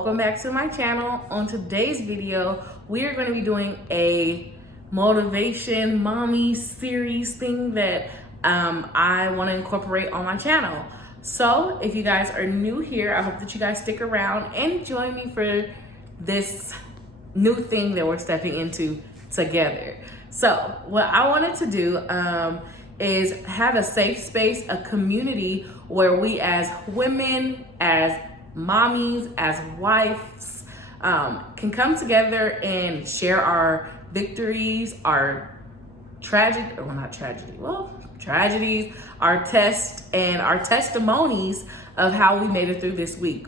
Welcome back to my channel. On today's video, we are going to be doing a motivation mommy series thing that I want to incorporate on my channel. So if you guys are new here, I hope that you guys stick around and join me for this new thing that we're stepping into together. So what I wanted to do is have a safe space, a community where we as women, as mommies, as wives, can come together and share our victories, our tragedies, our tests, and our testimonies of how we made it through this week.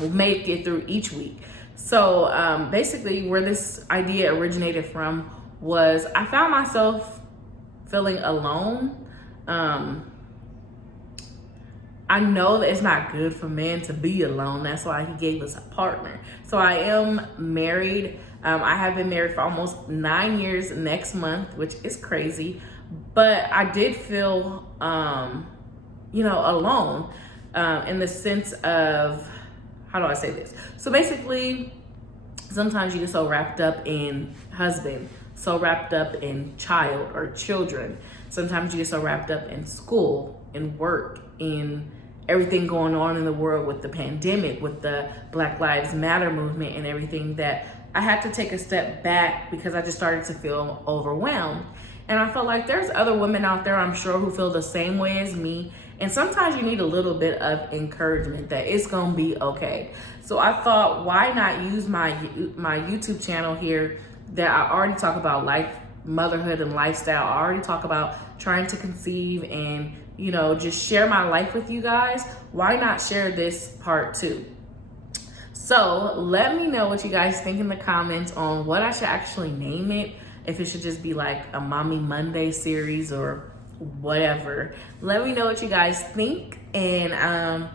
We made it through each week. So basically where this idea originated from was I found myself feeling alone. I know that it's not good for men to be alone. That's why he gave us a partner. So I am married. I have been married for almost 9 years next month, which is crazy. But I did feel, alone in the sense of, how do I say this? So basically, sometimes you get so wrapped up in husband, so wrapped up in child or children. Sometimes you get so wrapped up in school, in work, in everything going on in the world with the pandemic, with the Black Lives Matter movement and everything, that I had to take a step back because I just started to feel overwhelmed. And I felt like there's other women out there, I'm sure, who feel the same way as me. And sometimes you need a little bit of encouragement that it's gonna be okay. So I thought, why not use my YouTube channel here that I already talk about life, motherhood, and lifestyle. I already talk about trying to conceive and, just share my life with you guys. Why not share this part too? So let me know what you guys think in the comments on what I should actually name it. If it should just be like a Mommy Monday series or whatever. Let me know what you guys think. And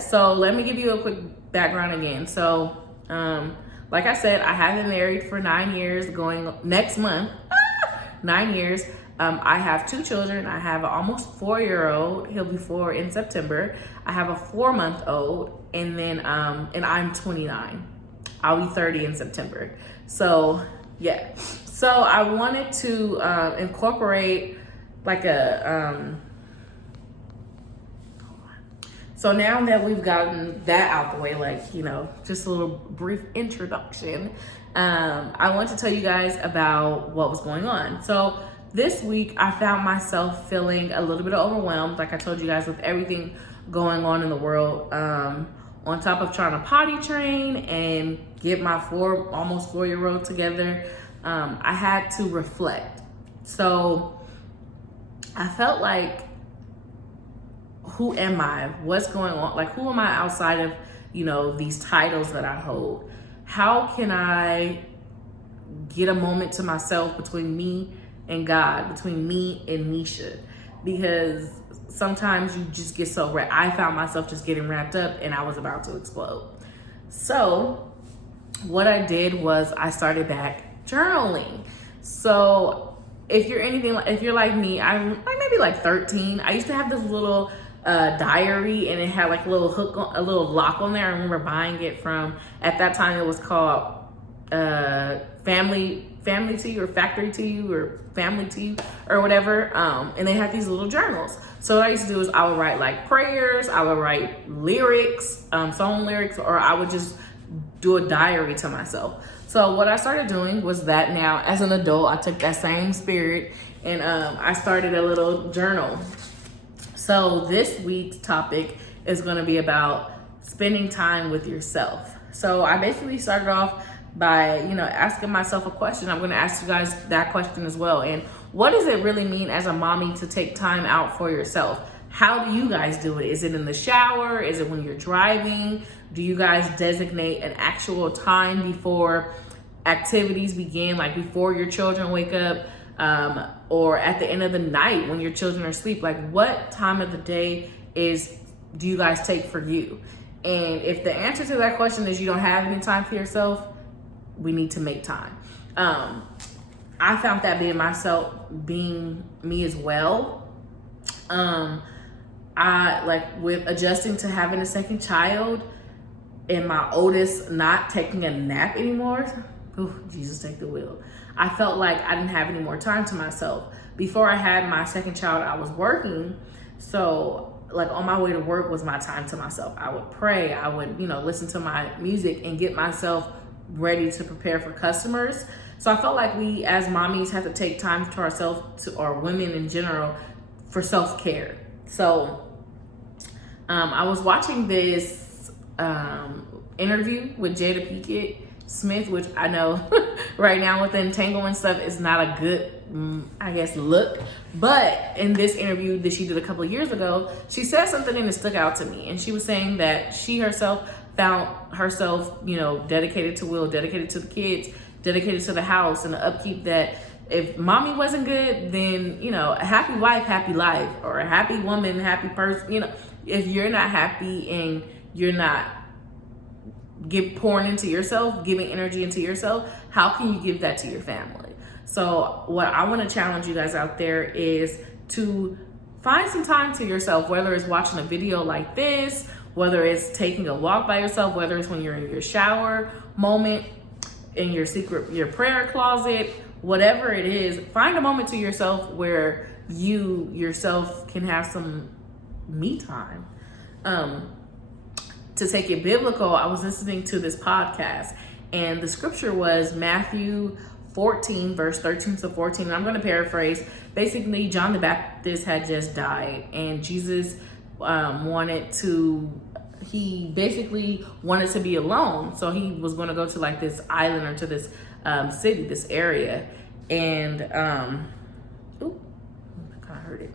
so let me give you a quick background again. So like I said, I have been married for 9 years, going next month, 9 years. I have 2 children. I have an almost 4-year-old. He'll be 4 in September. I have a 4-month-old, and then and I'm 29. I'll be 30 in September. So yeah. So I wanted to incorporate like a so now that we've gotten that out the way, just a little brief introduction, I want to tell you guys about what was going on. So this week, I found myself feeling a little bit overwhelmed, like I told you guys, with everything going on in the world. On top of trying to potty train and get my almost 4-year-old together, I had to reflect. So I felt like, who am I? What's going on? Like, who am I outside of, these titles that I hold? How can I get a moment to myself between me and God, between me and Nisha? Because sometimes you just get so wrapped. I found myself just getting wrapped up and I was about to explode. So what I did was I started back journaling. So if you're like me, I'm maybe like 13. I used to have this little diary, and it had like a little a little lock on there. I remember buying it from, at that time it was called Family to You, or Factory to You, or Family to You, or whatever. And they had these little journals. So what I used to do is I would write like prayers, I would write lyrics, song lyrics, or I would just do a diary to myself. So what I started doing was that now as an adult, I took that same spirit and I started a little journal. So this week's topic is going to be about spending time with yourself. So I basically started off by, asking myself a question. I'm going to ask you guys that question as well. And what does it really mean as a mommy to take time out for yourself? How do you guys do it? Is it in the shower? Is it when you're driving? Do you guys designate an actual time before activities begin, like before your children wake up? Or at the end of the night when your children are asleep? Like, what time of the day do you guys take for you? And if the answer to that question is you don't have any time for yourself, we need to make time. I found that being me as well. I with adjusting to having a second child, and my oldest not taking a nap anymore, ooh, Jesus take the wheel. I felt like I didn't have any more time to myself. Before I had my second child, I was working. So like on my way to work was my time to myself. I would pray, I would, listen to my music and get myself ready to prepare for customers. So I felt like we as mommies have to take time to ourselves, or women in general, for self-care. So I was watching this interview with Jada Pinkett Smith, which I know right now with the entanglement stuff is not a good, look. But in this interview that she did a couple of years ago, she said something and it stuck out to me. And she was saying that she herself found herself, dedicated to Will, dedicated to the kids, dedicated to the house and the upkeep, that if mommy wasn't good, then, a happy wife, happy life, or a happy woman, happy person, if you're not happy and you're not pouring into yourself, giving energy into yourself, how can you give that to your family? So what I want to challenge you guys out there is to find some time to yourself, whether it's watching a video like this, whether it's taking a walk by yourself, whether it's when you're in your shower moment, in your prayer closet, whatever it is, find a moment to yourself where you yourself can have some me time. To take it biblical, I was listening to this podcast and the scripture was Matthew 14 verse 13 to 14. And I'm going to paraphrase. Basically, John the Baptist had just died and Jesus he basically wanted to be alone. So he was going to go to like this island or to this city, this area. And, I kind of heard it.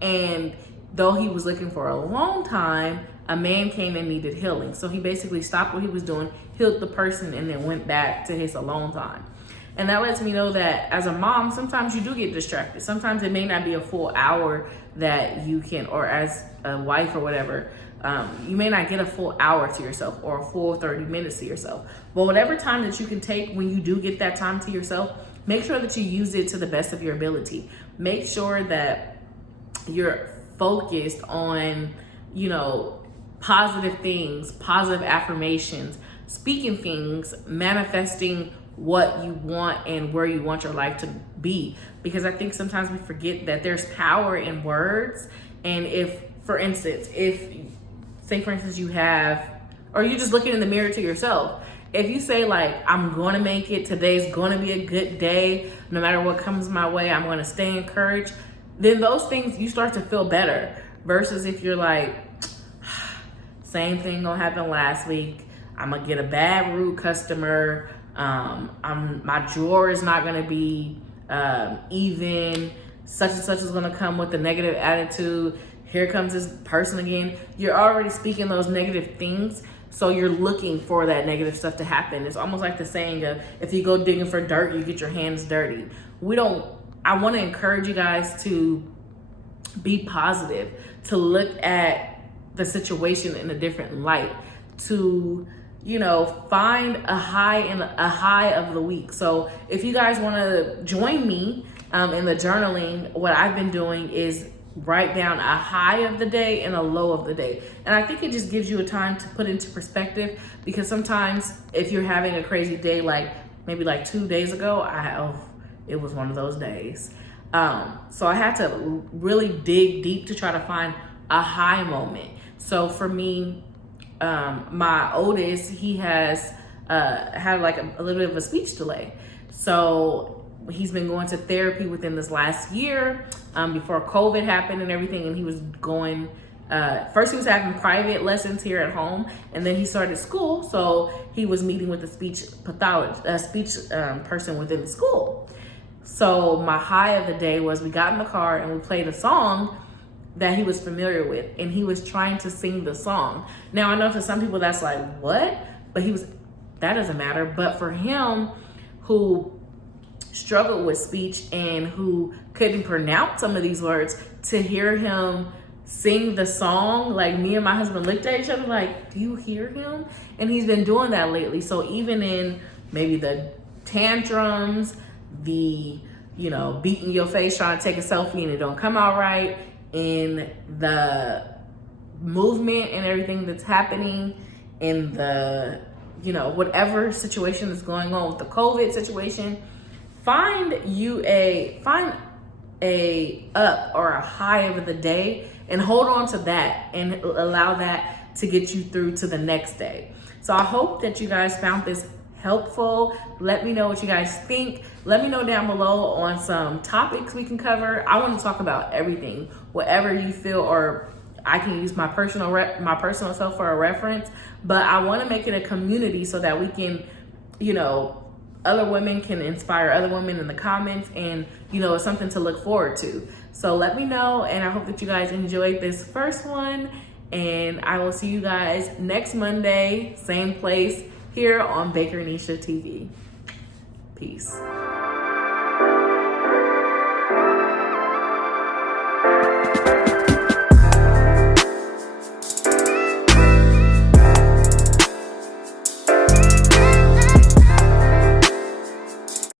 And though he was looking for a long time, a man came and needed healing. So he basically stopped what he was doing, healed the person, and then went back to his alone time. And that lets me know that as a mom, sometimes you do get distracted. Sometimes it may not be a full hour that you can, or as a wife or whatever, you may not get a full hour to yourself or a full 30 minutes to yourself. But whatever time that you can take when you do get that time to yourself, make sure that you use it to the best of your ability. Make sure that you're focused on, positive things, positive affirmations, speaking things, manifesting what you want and where you want your life to be. Because I think sometimes we forget that there's power in words. And if, for instance, you have, or you're just looking in the mirror to yourself, if you say like, I'm going to make it, today's going to be a good day, no matter what comes my way, I'm going to stay encouraged, then those things, you start to feel better. Versus if you're like, same thing gonna happen last week, I'm gonna get a bad rude customer, my drawer is not gonna be even, such and such is gonna come with a negative attitude, here comes this person again. You're already speaking those negative things, so you're looking for that negative stuff to happen. It's almost like the saying of, if you go digging for dirt, you get your hands dirty. I want to encourage you guys to be positive, to look at the situation in a different light, to find a high of the week. So if you guys want to join me in the journaling, what I've been doing is write down a high of the day and a low of the day. And I think it just gives you a time to put into perspective, because sometimes if you're having a crazy day, like maybe like 2 days ago, it was one of those days. So I had to really dig deep to try to find a high moment. So for me, my oldest, he has had like a little bit of a speech delay. So he's been going to therapy within this last year, before COVID happened and everything. And he was going, first he was having private lessons here at home, and then he started school. So he was meeting with a speech person within the school. So my high of the day was, we got in the car and we played a song that he was familiar with, and he was trying to sing the song. Now I know to some people that's like, what? But that doesn't matter. But for him, who struggled with speech and who couldn't pronounce some of these words, to hear him sing the song, like me and my husband looked at each other like, do you hear him? And he's been doing that lately. So even in maybe the tantrums, the beating your face trying to take a selfie and it don't come out right, in the movement and everything that's happening in the, you know, whatever situation is going on with the COVID situation, find a up or a high of the day and hold on to that and allow that to get you through to the next day. So I hope that you guys found this helpful. Let me know what you guys think. Let me know down below on some topics we can cover. I want to talk about everything, whatever you feel, or I can use my personal self for a reference, but I want to make it a community so that we can, you know, other women can inspire other women in the comments, and, you know, it's something to look forward to. So let me know, and I hope that you guys enjoyed this first one, and I will see you guys next Monday, same place, here on Baker Nisha TV. Peace.